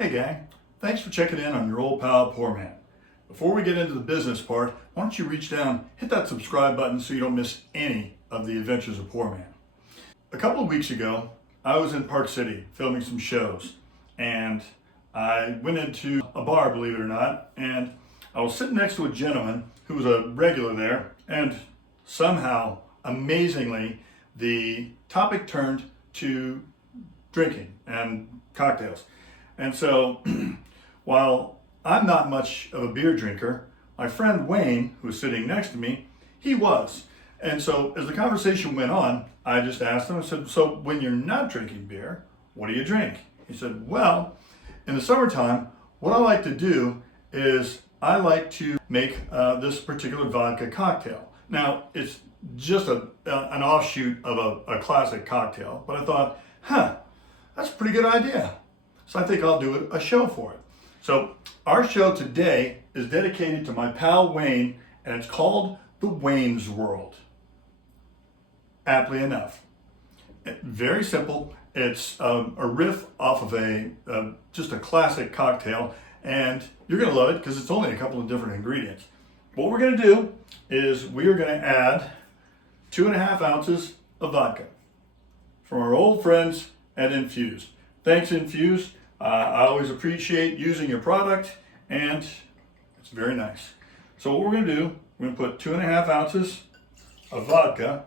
Hey gang, thanks for checking in on your old pal PourMan. Before we get into the business part, why don't you reach down, hit that subscribe button so you don't miss any of the adventures of PourMan. A couple of weeks ago, I was in Park City filming some shows, and I went into a bar, believe it or not, and I was sitting next to a gentleman who was a regular there, and somehow, amazingly, the topic turned to drinking and cocktails. And so, while I'm not much of a beer drinker, my friend Wayne, who was sitting next to me, he was. And so, as the conversation went on, I just asked him, I said, so when you're not drinking beer, what do you drink? He said, well, in the summertime, what I like to do is I like to make this particular vodka cocktail. Now, it's just an offshoot of a classic cocktail, but I thought, that's a pretty good idea. So I think I'll do a show for it. So our show today is dedicated to my pal Wayne, and it's called The Wayne's World. Aptly enough. Very simple. It's a riff off of just a classic cocktail, and you're gonna love it because it's only a couple of different ingredients. What we're gonna do is we are gonna add 2.5 ounces of vodka from our old friends at Infused. Thanks, Infused. I always appreciate using your product, and it's very nice. So what we're going to do, we're going to put 2.5 ounces of vodka.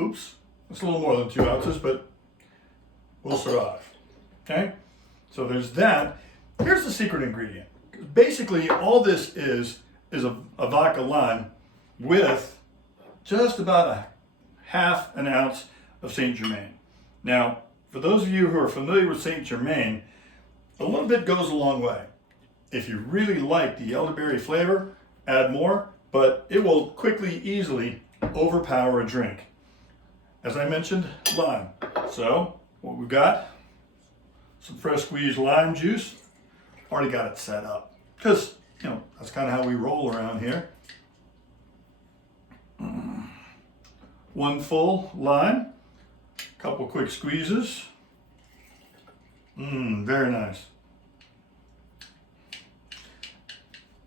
Oops, that's a little more than 2 ounces, but we'll survive. Okay, so there's that. Here's the secret ingredient. Basically, all this is a vodka lime with just about 1/2 ounce of Saint Germain. Now, for those of you who are familiar with Saint Germain, a little bit goes a long way. If you really like the elderberry flavor, add more, but it will quickly, easily overpower a drink. As I mentioned, lime. So, what we've got, some fresh squeezed lime juice. Already got it set up, because, that's kind of how we roll around here. 1 full lime. Couple quick squeezes. Very nice.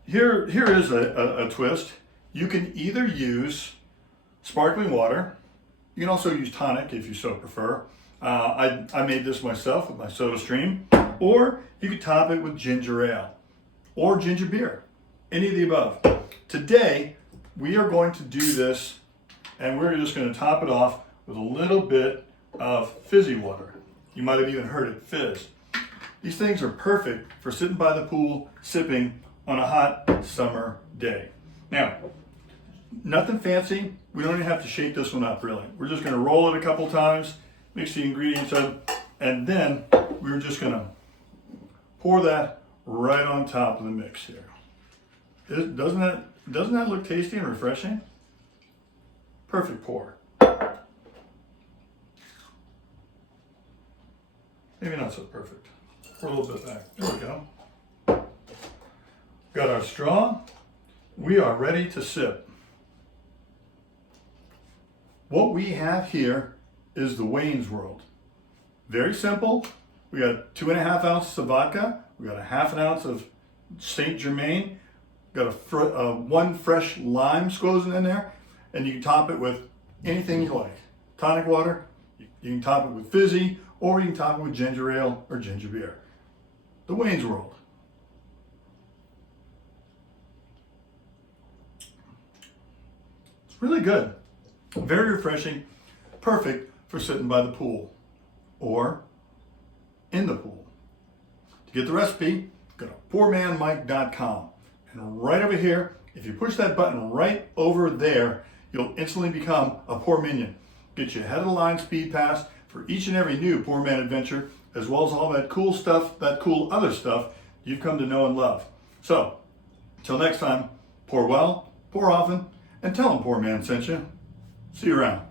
Here is a twist. You can either use sparkling water. You can also use tonic if you so prefer. I made this myself with my SodaStream. Or you could top it with ginger ale or ginger beer. Any of the above. Today, we are going to do this, and we're just going to top it off with a little bit of fizzy water. You might have even heard it fizz. These things are perfect for sitting by the pool, sipping on a hot summer day. Now, nothing fancy. We don't even have to shake this one up really. We're just gonna roll it a couple times, mix the ingredients up, and then we're just gonna pour that right on top of the mix here. Doesn't that look tasty and refreshing? Perfect pour. Maybe not so perfect. Pour a little bit back. There we go. Got our straw. We are ready to sip. What we have here is the Wayne's World. Very simple. We got 2.5 ounces of vodka. We got 1/2 ounce of Saint Germain. Got 1 fresh lime squeezed in there, and you can top it with anything you like. Tonic water. You can top it with fizzy, or you can top it with ginger ale or ginger beer. The Wayne's World. It's really good. Very refreshing. Perfect for sitting by the pool or in the pool. To get the recipe, go to PourManMike.com. And right over here, if you push that button right over there, you'll instantly become a Pour Minion. Get you ahead of the line speed pass for each and every new PourMan adventure, as well as all that cool stuff, that cool other stuff you've come to know and love. So, till next time, pour well, pour often, and tell them PourMan sent you. See you around.